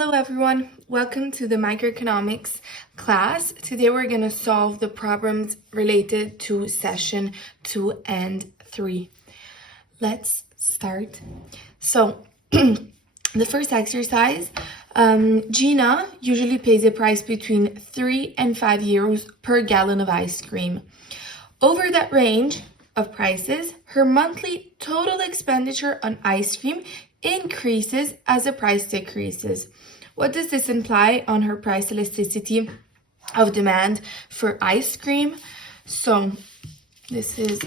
Hello everyone, welcome to the microeconomics class. Today we're going to solve the problems related to session 2 and 3. Let's start. So, the first exercise, Gina usually pays a price between 3 and 5 euros per gallon of ice cream. Over that range of prices, her monthly total expenditure on ice cream increases as the price decreases. What does this imply on her price elasticity of demand for ice cream? So this is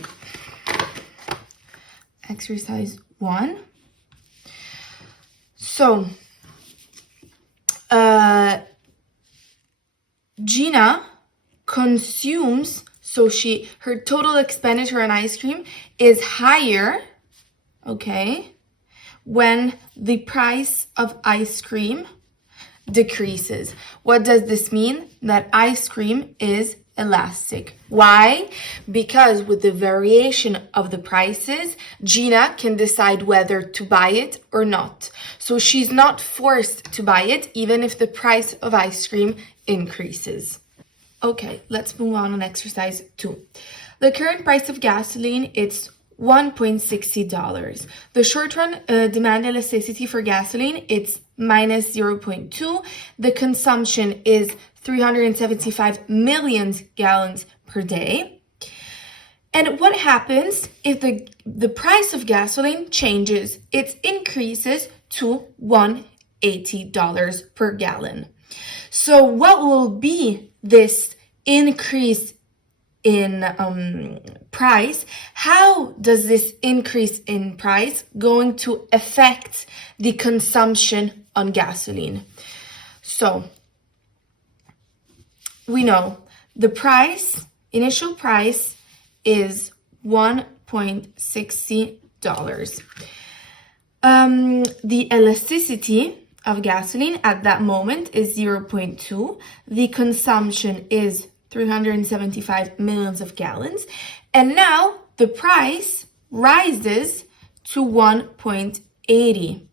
exercise 1. So Gina consumes, her total expenditure on ice cream is higher, okay, when the price of ice cream decreases. What does this mean? That ice cream is elastic. Why? Because with the variation of the prices, Gina can decide whether to buy it or not. So she's not forced to buy it even if the price of ice cream increases. Okay, let's move on exercise 2. The current price of gasoline, it's $1.60. The short-run demand elasticity for gasoline, it's minus 0.2. The consumption is 375 million gallons per day. And what happens if the price of gasoline changes? It increases to $180 per gallon. So what will be this increase in price? How does this increase in price going to affect the consumption on gasoline? So we know the initial price is $1.60. The elasticity of gasoline at that moment is 0.2. The consumption is 375 millions of gallons. And now the price rises to $1.80.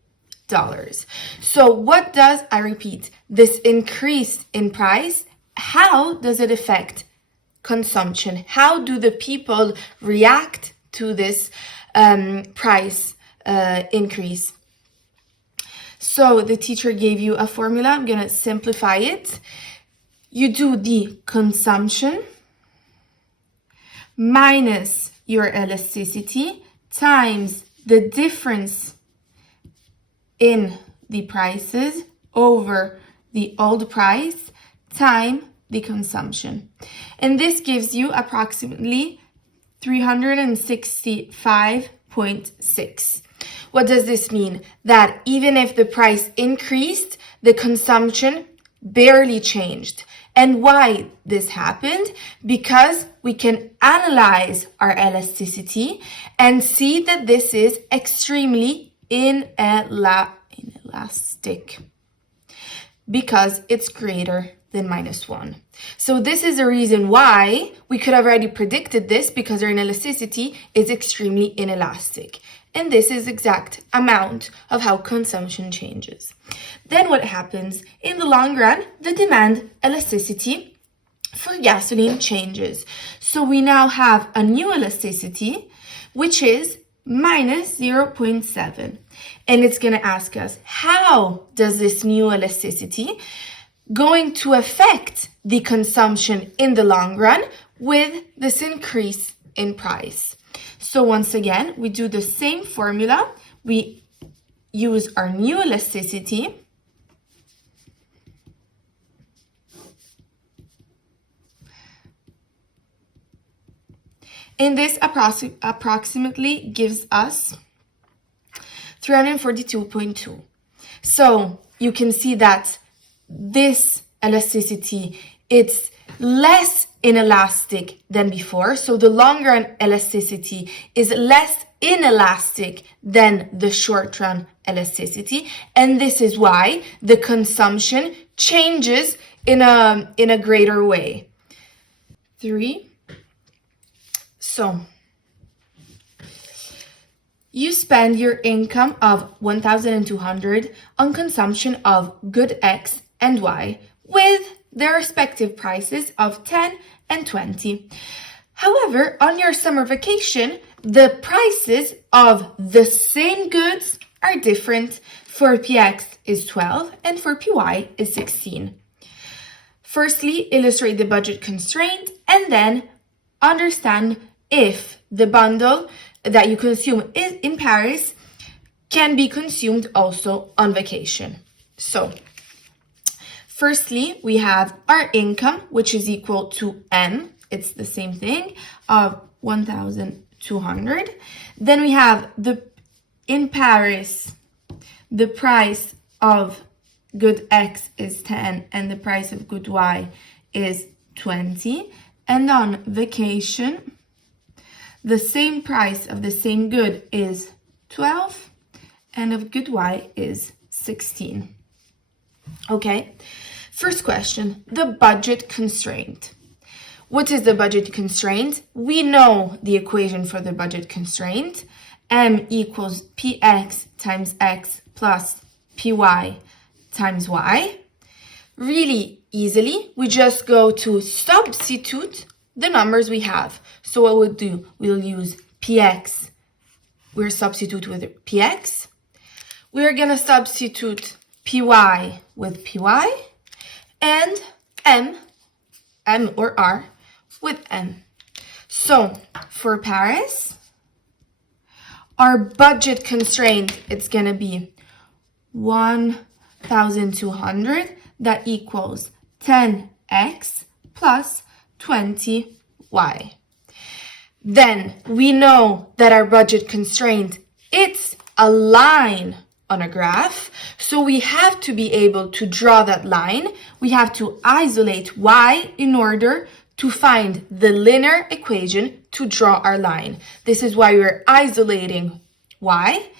So what does, I repeat, this increase in price, how does it affect consumption? How do the people react to this price increase? So the teacher gave you a formula. I'm going to simplify it. You do the consumption minus your elasticity times the difference in the prices over the old price times the consumption. And this gives you approximately 365.6. What does this mean? That even if the price increased, the consumption barely changed. And why this happened? Because we can analyze our elasticity and see that this is extremely inelastic because it's greater than -1. So this is a reason why we could have already predicted this, because our inelasticity is extremely inelastic. And this is exact amount of how consumption changes. Then what happens? In the long run, the demand elasticity for gasoline changes. So we now have a new elasticity, which is minus 0.7. And it's going to ask us, how does this new elasticity going to affect the consumption in the long run with this increase in price? So once again, we do the same formula. We use our new elasticity. And this approximately gives us 342.2. So you can see that this elasticity, it's less inelastic than before. So the long run elasticity is less inelastic than the short run elasticity. And this is why the consumption changes in a greater way. 3. So You spend your income of 1,200 on consumption of good X and Y with their respective prices of 10 and 20. However, on your summer vacation, the prices of the same goods are different. For PX is 12 and for PY is 16. Firstly, illustrate the budget constraint and then understand if the bundle that you consume in Paris can be consumed also on vacation. So, firstly, we have our income, which is equal to M. It's the same thing, of 1,200. Then we have in Paris, the price of good X is 10 and the price of good Y is 20. And on vacation, the same price of the same good is 12 and of good Y is 16. Okay, first question, the budget constraint. What is the budget constraint? We know the equation for the budget constraint. M equals Px times X plus Py times Y. Really easily, we just go to substitute the numbers we have. So what we'll do, we'll use Px. We're substitute with Px. We're gonna substitute Py with Py and M or R with M. So for Paris, our budget constraint, it's gonna be 1,200, that equals 10x plus 20y. Then we know that our budget constraint, it's a line on a graph, so we have to be able to draw that line. We have to isolate y in order to find the linear equation to draw our line. This is why we're isolating y.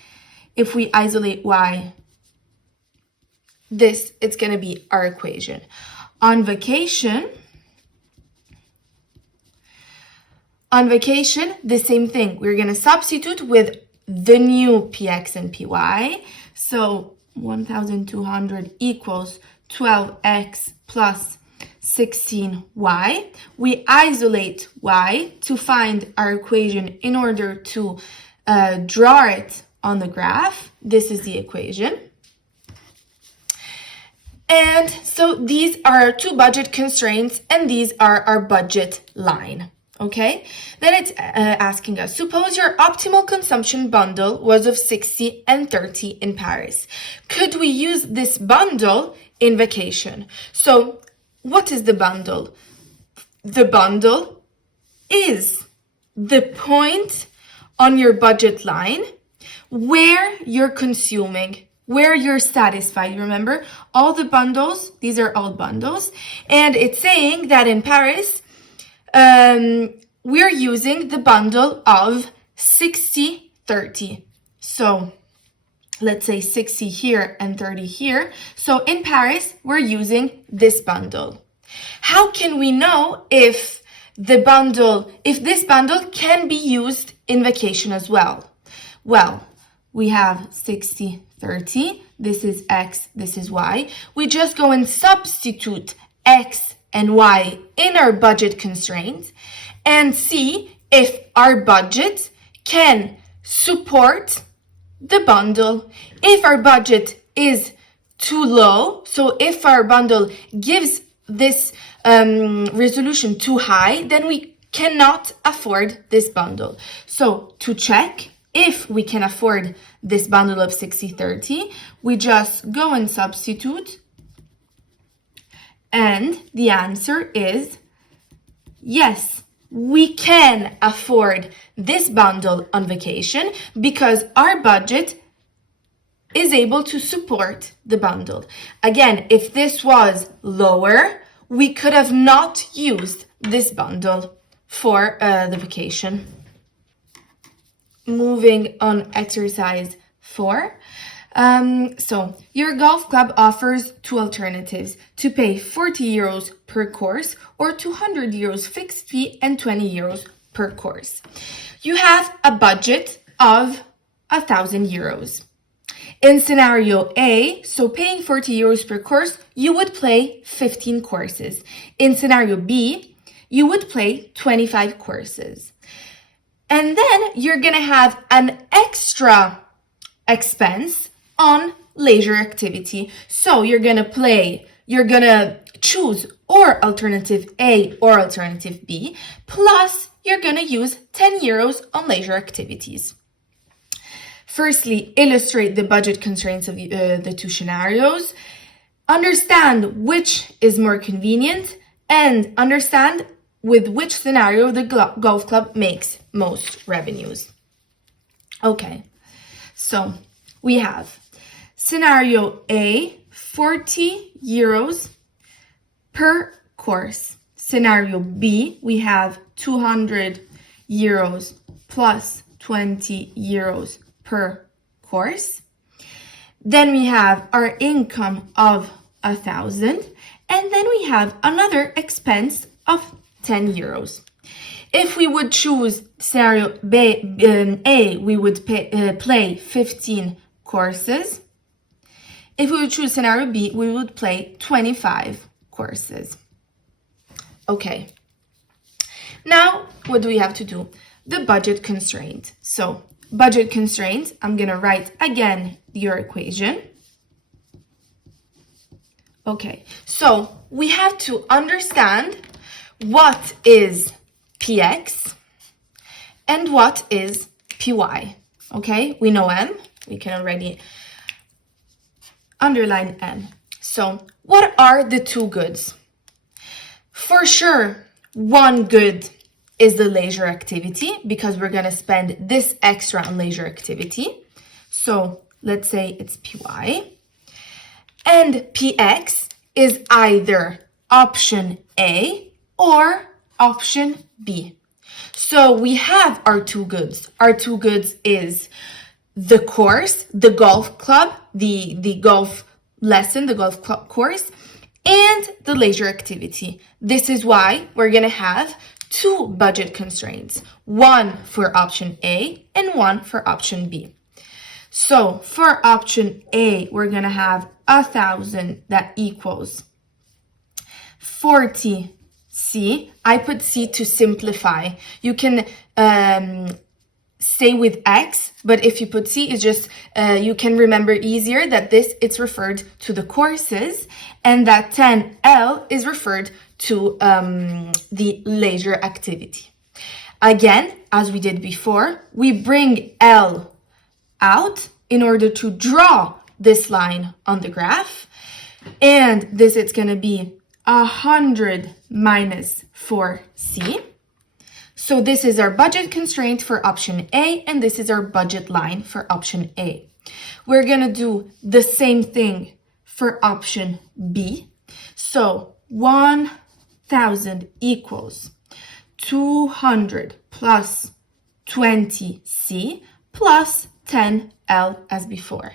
If we isolate y, it's going to be our equation. On vacation, the same thing. We're going to substitute with the new Px and Py. So 1,200 equals 12x plus 16y. We isolate y to find our equation in order to draw it on the graph. This is the equation. And so these are our two budget constraints, and these are our budget line. Okay, then it's asking us, suppose your optimal consumption bundle was of 60 and 30 in Paris. Could we use this bundle in vacation? So what is the bundle? The bundle is the point on your budget line where you're consuming, where you're satisfied. Remember, all the bundles, these are all bundles. And it's saying that in Paris, we're using the bundle of 60-30. So let's say 60 here and 30 here. So in Paris, we're using this bundle. How can we know if this bundle can be used in vacation as well? Well, we have 60-30. This is X, this is Y. We just go and substitute X and Y in our budget constraint and see if our budget can support the bundle. If our budget is too low, so if our bundle gives this resolution too high, then we cannot afford this bundle. So to check if we can afford this bundle of 60-30, we just go and substitute. And the answer is yes, we can afford this bundle on vacation because our budget is able to support the bundle. Again, if this was lower, we could have not used this bundle for the vacation. Moving on, exercise 4. So your golf club offers two alternatives: to pay 40 euros per course or 200 euros fixed fee and 20 euros per course. You have a budget of 1,000 euros. In scenario A, so paying 40 euros per course, you would play 15 courses. In scenario B, you would play 25 courses. And then you're going to have an extra expense on leisure activity. So you're going to choose or alternative A or alternative B, plus you're going to use 10 euros on leisure activities. Firstly, illustrate the budget constraints of the two scenarios. Understand which is more convenient and understand with which scenario the golf club makes most revenues. Okay, so we have scenario A, 40 euros per course. Scenario B, we have 200 euros plus 20 euros per course. Then we have our income of 1,000, and then we have another expense of 10 euros. If we would choose scenario A, we would play 15 courses. If we would choose scenario B, we would play 25 courses. Okay. Now, what do we have to do? The budget constraint. So, budget constraint, I'm going to write again your equation. Okay, so we have to understand what is Px and what is Py. Okay, we know M. We can already underline M. So, what are the two goods? For sure, one good is the leisure activity because we're going to spend this extra on leisure activity. So let's say it's Py. And Px is either option A or option B. So we have our two goods. Our two goods is the course, the golf club, the golf lesson, the golf club course, and the leisure activity. This is why we're going to have two budget constraints, one for option A and one for option B. So for option A, we're going to have 1,000 that equals 40 C. I put C to simplify. You can stay with X, but if you put C, it's just, you can remember easier that it's referred to the courses and that 10L is referred to the leisure activity. Again, as we did before, we bring L out in order to draw this line on the graph. And this is going to be 100 minus 4C. So this is our budget constraint for option A, and this is our budget line for option A. We're going to do the same thing for option B. So 1,000 equals 200 plus 20C plus 10L as before.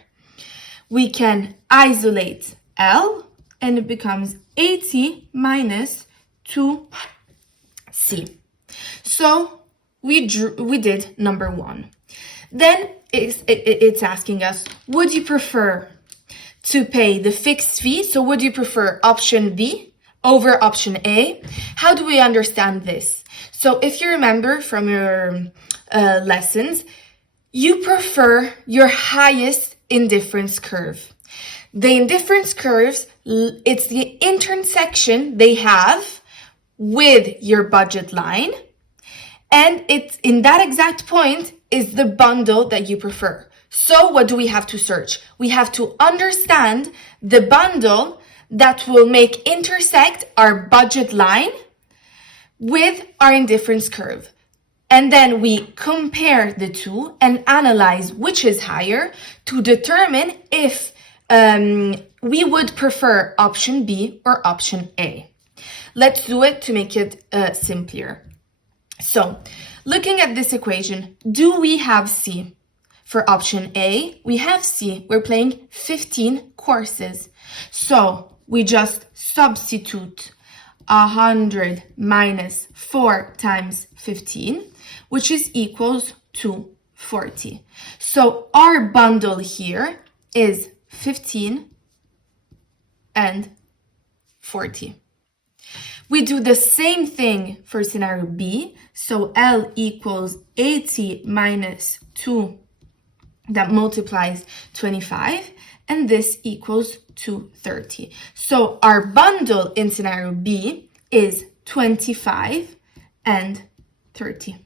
We can isolate L and it becomes 80 minus 2C. So we did number one. Then it's asking us, would you prefer to pay the fixed fee? So would you prefer option B over option A? How do we understand this? So if you remember from your lessons, you prefer your highest indifference curve. The indifference curves, it's the intersection they have with your budget line. And it's in that exact point is the bundle that you prefer. So what do we have to search? We have to understand the bundle that will make intersect our budget line with our indifference curve. And then we compare the two and analyze which is higher to determine if we would prefer option B or option A. Let's do it to make it simpler. So, looking at this equation, do we have C? For option A, we have C. We're playing 15 courses. So, we just substitute 100 minus 4 times 15, which is equals to 40. So our bundle here is 15 and 40. We do the same thing for scenario B. So L equals 80 minus 2 that multiplies 25. And this equals 230. So our bundle in scenario B is 25 and 30.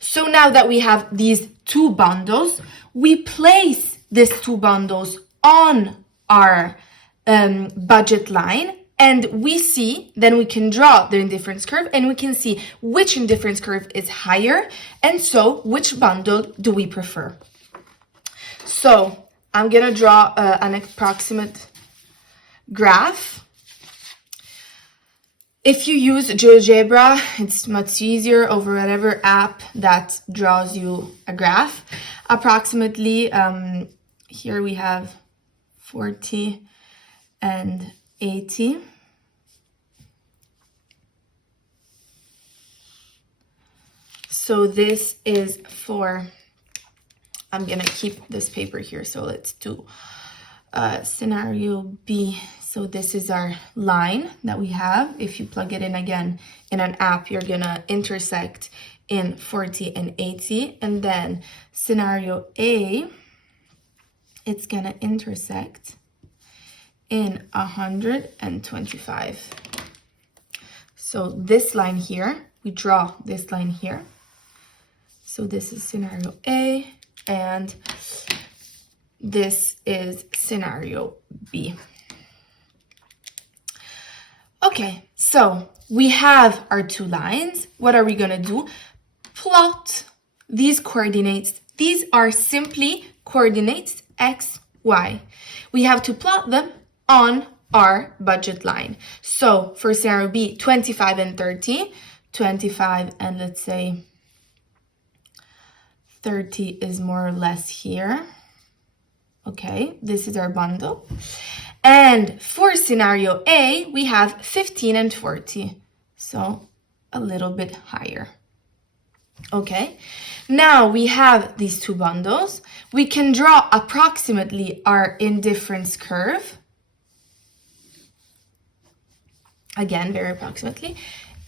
So now that we have these two bundles, we place these two bundles on our budget line, and we see, then we can draw the indifference curve, and we can see which indifference curve is higher, and so which bundle do we prefer. So I'm gonna draw an approximate graph. If you use GeoGebra, it's much easier over whatever app that draws you a graph. Approximately, here we have 40 and 80. So this is for, I'm gonna keep this paper here, so let's do scenario B. So this is our line that we have. If you plug it in again in an app, you're gonna intersect in 40 and 80. And then scenario A, it's gonna intersect in 125. So this line here, we draw this line here. So this is scenario A, and this is scenario B. Okay, so we have our two lines. What are we gonna do? Plot these coordinates. These are simply coordinates X, Y. We have to plot them on our budget line. So for scenario B, 25 and 30, 25 and let's say 30 is more or less here. Okay, this is our bundle. And for scenario A, we have 15 and 40. So a little bit higher. Okay, now we have these two bundles. We can draw approximately our indifference curve. Again, very approximately.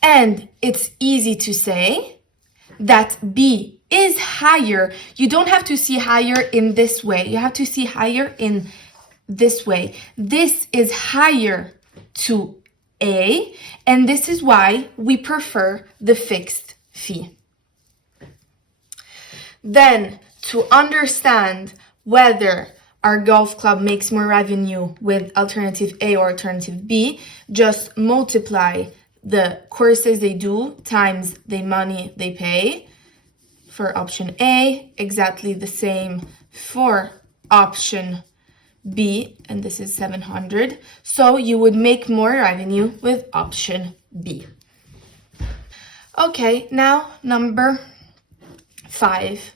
And it's easy to say that B is higher. You don't have to see higher in this way. You have to see higher in this way. This is higher to A, and this is why we prefer the fixed fee. Then, to understand whether our golf club makes more revenue with alternative A or alternative B, just multiply the courses they do times the money they pay. For option A, exactly the same for option B, and this is 700. So you would make more revenue with option B. Okay, now number 5.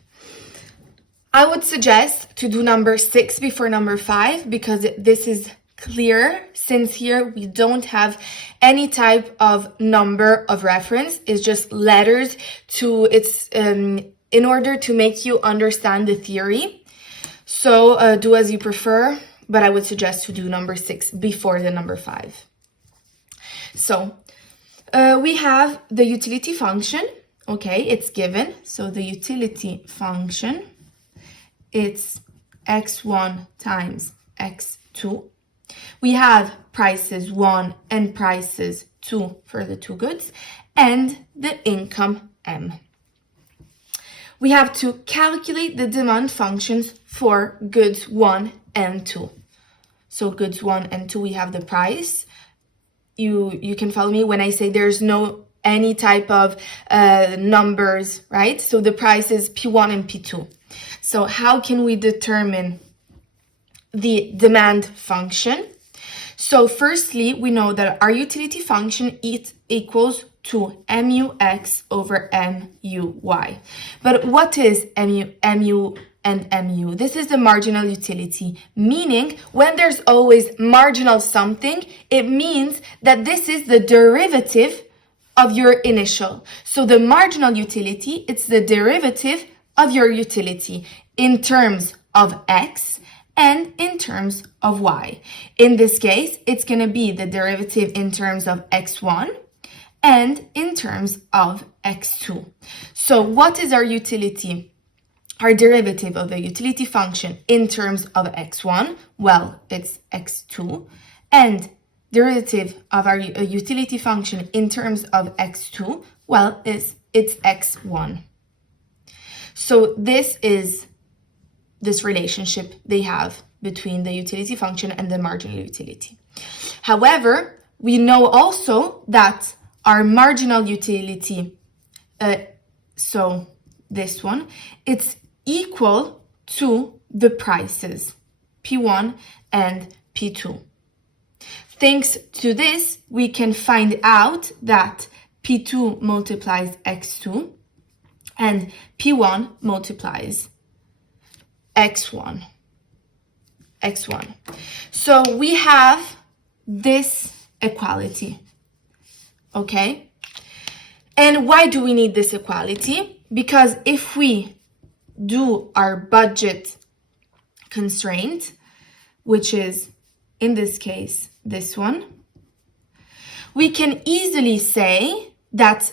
I would suggest to do number 6 before number 5 because this is clear, since here we don't have any type of number of reference. It's just letters to in order to make you understand the theory. So do as you prefer, but I would suggest to do number 6 before the number 5. So we have the utility function. Okay, it's given. So the utility function, it's x1 times x2. We have prices 1 and prices 2 for the two goods, and the income M. We have to calculate the demand functions for goods 1 and 2. So goods 1 and 2, we have the price. You can follow me when I say there's no any type of numbers, right? So the price is P1 and P2. So how can we determine the demand function? So firstly, we know that our utility function is equals to MUX over MUY. But what is MU and MU? This is the marginal utility, meaning when there's always marginal something, it means that this is the derivative of your initial. So the marginal utility, it's the derivative of your utility in terms of x and in terms of y. In this case, it's going to be the derivative in terms of x1 and in terms of x2. So what is our utility? Our derivative of the utility function in terms of x1, well, it's x2, and derivative of our utility function in terms of x2, well, it's x1. So this is this relationship they have between the utility function and the marginal utility. However, we know also that our marginal utility, so this one, it's equal to the prices, P1 and P2. Thanks to this, we can find out that P2 multiplies X2 and P1 multiplies X1. So we have this equality, okay? And why do we need this equality? Because if we do our budget constraint, which is, in this case, this one, we can easily say that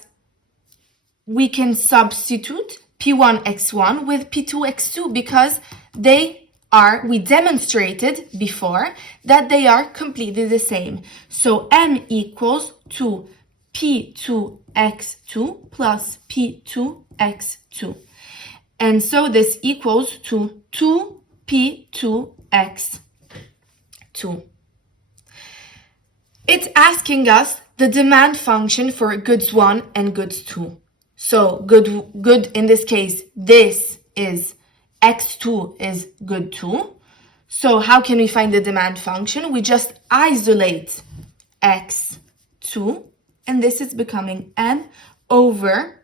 we can substitute P1 X1 with P2 X2 because we demonstrated before that they are completely the same. So M equals to P2 X2 plus P2 X2. And so this equals to 2P2 X2. It's asking us the demand function for goods 1 and goods 2. So good in this case, this is X2 is good 2. So how can we find the demand function? We just isolate X2, and this is becoming M over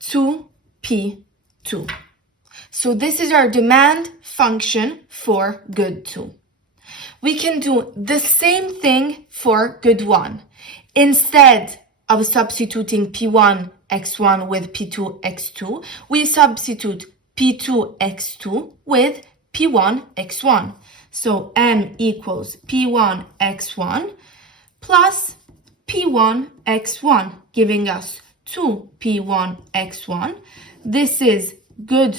2P2. So this is our demand function for good 2. We can do the same thing for good 1. Instead of substituting P1 X1 with P2 X2, we substitute P2 X2 with P1 X1. So M equals P1 X1 plus P1 X1, giving us 2P1 X1. This is good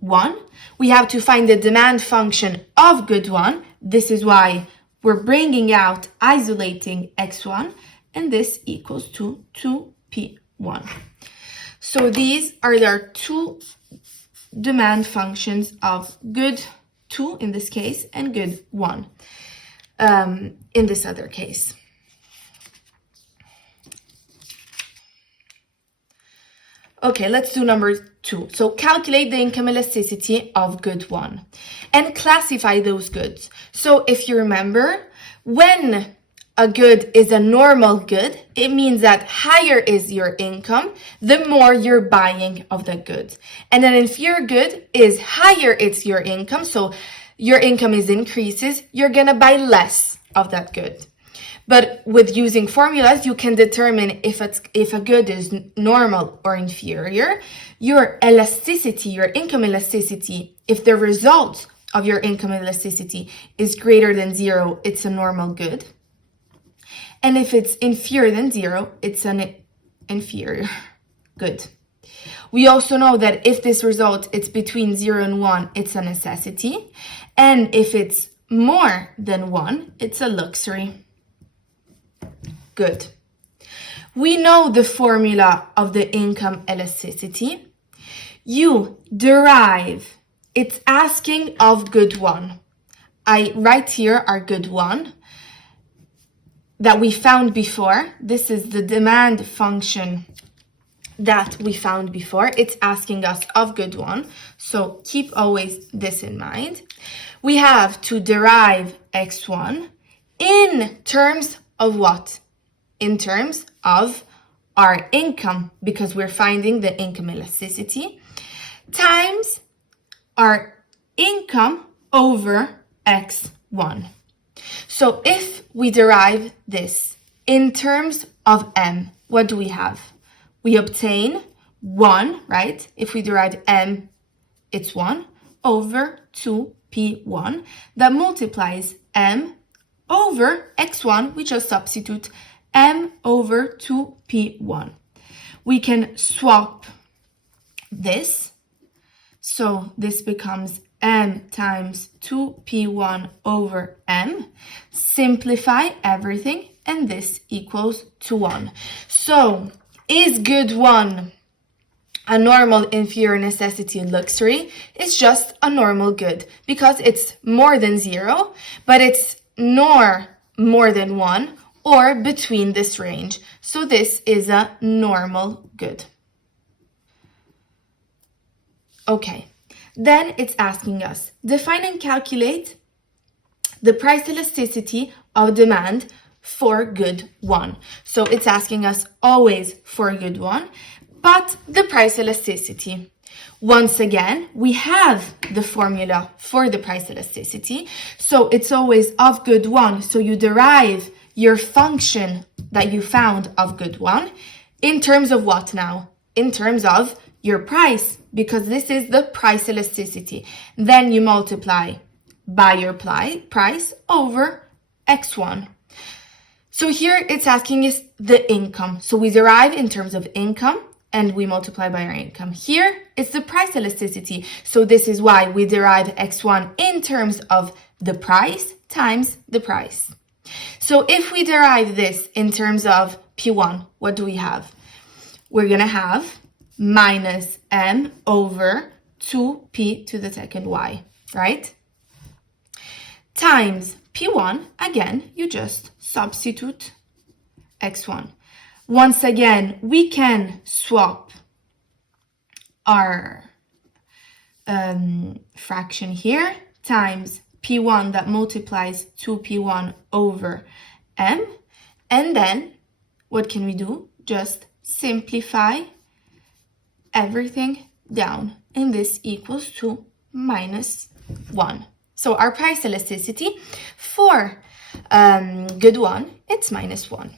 1. We have to find the demand function of good 1. This is why we're bringing out isolating X1, and this equals to 2P1. So these are our two demand functions of good 2 in this case and good 1 in this other case. Okay, let's do number 2. So calculate the income elasticity of good 1 and classify those goods. So if you remember, when a good is a normal good, it means that higher is your income, the more you're buying of that good. And an inferior good is higher it's your income, so your income increases, you're gonna buy less of that good. But with using formulas, you can determine if a good is normal or inferior. Your elasticity, your income elasticity, if the result of your income elasticity is greater than 0, it's a normal good. And if it's inferior than 0, it's an inferior good. We also know that if this result is between 0 and 1, it's a necessity. And if it's more than 1, it's a luxury good. We know the formula of the income elasticity. You derive, it's asking of good 1. I write here our good 1 that we found before. This is the demand function that we found before. It's asking us of good 1. So keep always this in mind. We have to derive x1 in terms of what? In terms of our income, because we're finding the income elasticity, times our income over x1. So if we derive this in terms of m, what do we have? We obtain 1, right? If we derive m, it's 1 over 2p1 that multiplies m over x1. We just substitute m over 2p1. We can swap this. So this becomes m times 2p1 over m. Simplify everything, and this equals to 1. So is good 1 a normal, inferior, necessity, and luxury? It's just a normal good because it's more than 0, but it's nor more than 1 or between this range. So this is a normal good. Okay, then it's asking us, define and calculate the price elasticity of demand for good 1. So it's asking us always for good 1, but the price elasticity. Once again, we have the formula for the price elasticity. So it's always of good 1. So you derive your function that you found of good 1 in terms of what now? In terms of your price, because this is the price elasticity. Then you multiply by your price over x1. So here it's asking us the income. So we derive in terms of income and we multiply by our income. Here it's the price elasticity. So this is why we derive x1 in terms of the price times the price. So if we derive this in terms of P1, what do we have? We're going to have minus m over 2p to the second y, right? Times P1, again, you just substitute x1. Once again, we can swap our fraction here times P1 that multiplies 2P1 over m. And then what can we do? Just simplify everything down. And this equals to minus 1. So our price elasticity for good 1, it's minus 1.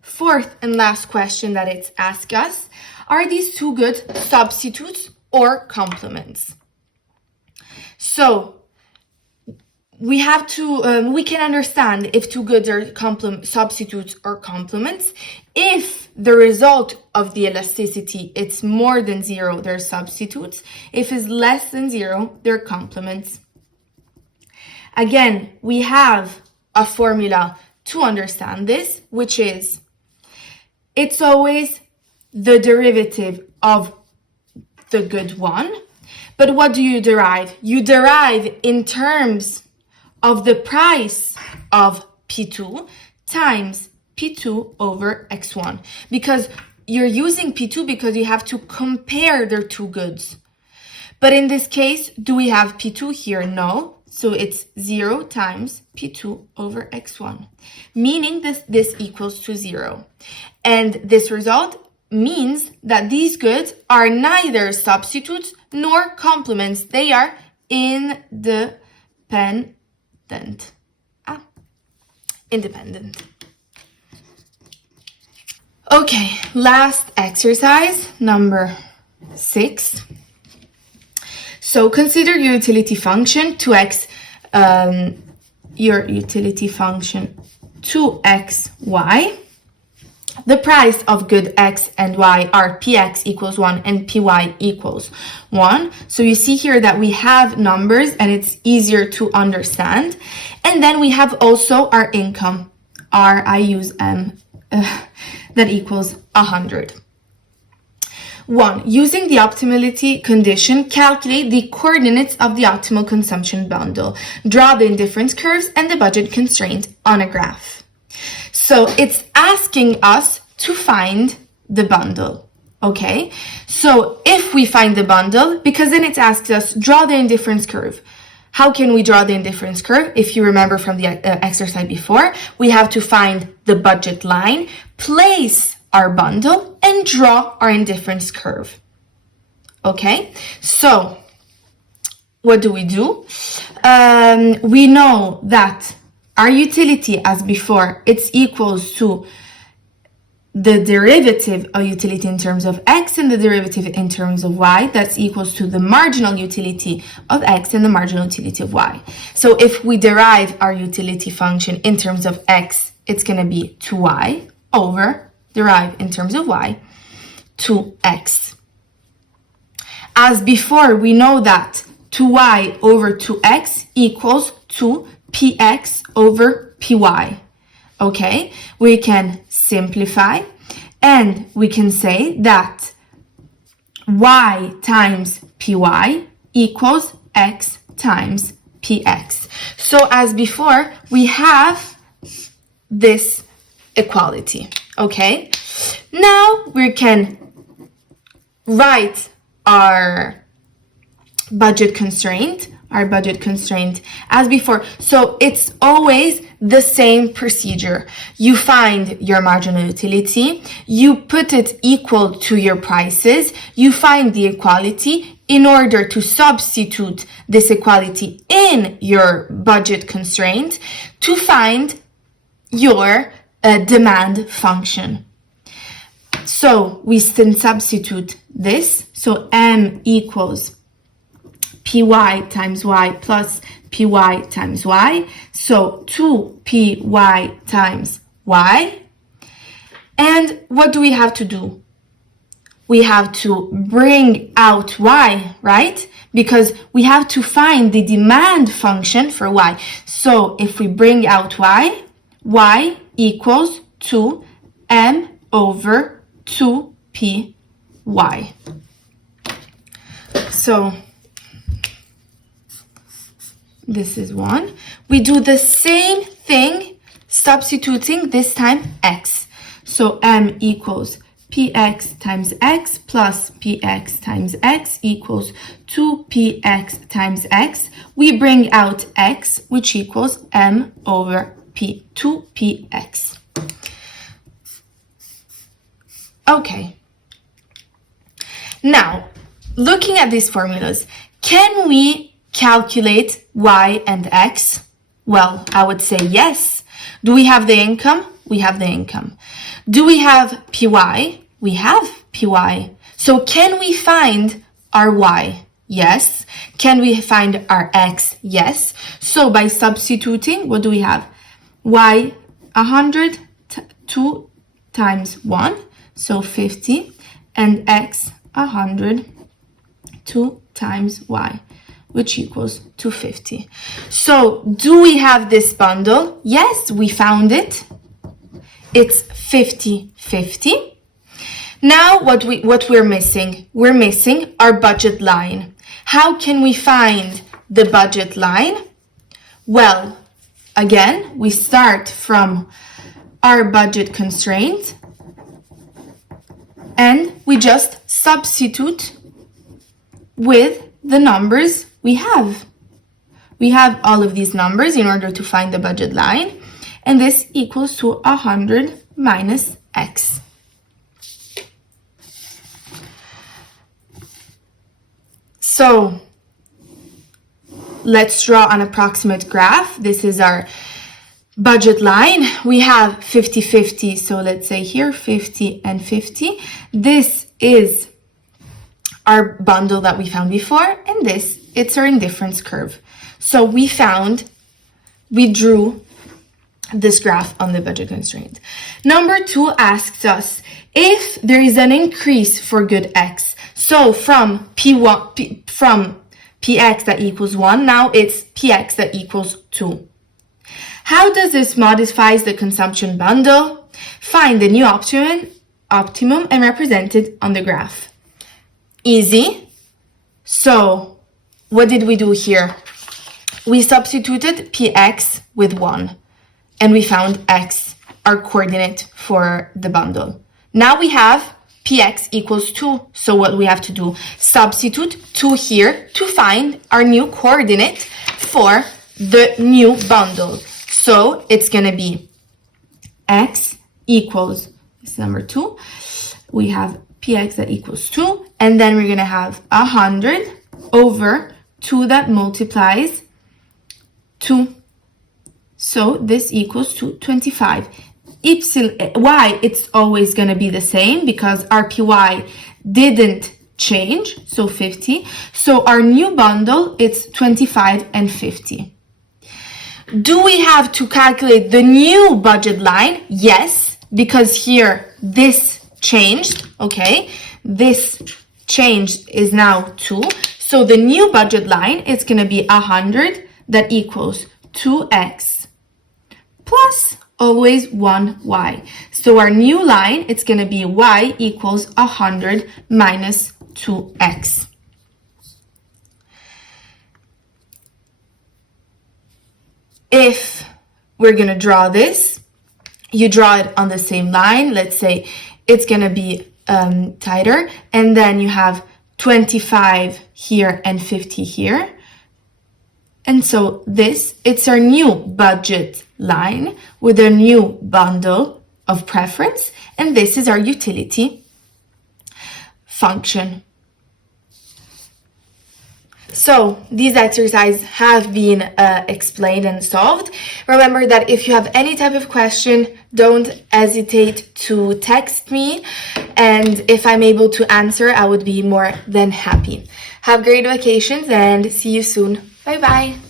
Fourth and last question that it's asked us, are these two goods substitutes or complements? So we have to, we can understand if two goods are substitutes or complements. If the result of the elasticity, it's more than 0, they're substitutes. If it's less than 0, they're complements. Again, we have a formula to understand this, which is it's always the derivative of the good 1. But what do you derive? You derive in terms of the price of P2 times P2 over x1. Because you're using P2 because you have to compare their two goods. But in this case, do we have P2 here? No. So it's 0 times P2 over x1, meaning this equals to 0. And this result means that these goods are neither substitutes nor complements. They are independent. Independent. Okay, last exercise, number 6. So consider your utility function 2x, your utility function 2xy. The price of good x and y are px equals 1 and py equals 1. So you see here that we have numbers and it's easier to understand. And then we have also our income, I use m, that equals 100. 1. Using the optimality condition, calculate the coordinates of the optimal consumption bundle. Draw the indifference curves and the budget constraint on a graph. So it's asking us to find the bundle, okay? So if we find the bundle, because then it asks us, draw the indifference curve. How can we draw the indifference curve? If you remember from the exercise before, we have to find the budget line, place our bundle, and draw our indifference curve. Okay, so what do? We know that our utility, as before, it's equals to the derivative of utility in terms of x and the derivative in terms of y, that's equals to the marginal utility of x and the marginal utility of y. So if we derive our utility function in terms of x, it's going to be 2y over derive in terms of y, 2x. As before, we know that 2y over 2x equals 2px over py. Okay, we can simplify and we can say that y times py equals x times px. So as before, we have this equality. Okay, now we can write our budget constraint as before. So it's always the same procedure. You find your marginal utility, you put it equal to your prices, you find the equality in order to substitute this equality in your budget constraint to find your demand function. So we can substitute this. So m equals py times y plus py times y. So 2py times y. And what do we have to do? We have to bring out y, right? Because we have to find the demand function for y. So if we bring out y, y equals 2m over 2py. So this is one. We do the same thing, substituting this time x. So m equals px times x plus px times x equals 2px times x. We bring out x, which equals m over 2px. Okay. Now, looking at these formulas, can we calculate y and x? Well, I would say yes. Do we have the income? We have the income. Do we have py? We have py. So can we find our y? Yes. Can we find our x? Yes. So by substituting, what do we have? Y 100, 2 times 1, so 50, and x 100, 2 times y, which equals 250. So do we have this bundle? Yes, we found it. It's 50-50. Now what we're missing? We're missing our budget line. How can we find the budget line? Well, again, we start from our budget constraint and we just substitute with the numbers we have. We have all of these numbers in order to find the budget line, and this equals to 100 minus x. So let's draw an approximate graph. This is our budget line. We have 50-50, so let's say here 50 and 50. This is our bundle that we found before, and this, it's our indifference curve. So we drew this graph on the budget constraint. Number 2 asks us if there is an increase for good x. So from from px that equals 1, now it's px that equals 2. How does this modify the consumption bundle? Find the new optimum and represent it on the graph. Easy. So what did we do here? We substituted px with 1 and we found x, our coordinate for the bundle. Now we have px equals 2. So what we have to do? Substitute 2 here to find our new coordinate for the new bundle. So it's going to be x equals, this number 2. We have px that equals 2. And then we're going to have 100 over 2 that multiplies 2. So this equals to 25. y, it's always going to be the same because RPY didn't change, so 50. So our new bundle, it's 25 and 50. Do we have to calculate the new budget line? Yes, because here this changed, okay? This changed is now 2. So the new budget line, it's going to be 100, that equals 2x plus always 1y. So our new line, it's going to be y equals 100 minus 2x. If we're going to draw this, you draw it on the same line. Let's say it's going to be tighter, and then you have 25 here and 50 here. And so this, it's our new budget line with a new bundle of preference, and this is our utility function. So these exercises have been explained and solved. Remember that if you have any type of question, don't hesitate to text me, and if I'm able to answer, I would be more than happy. Have great vacations and see you soon. Bye bye.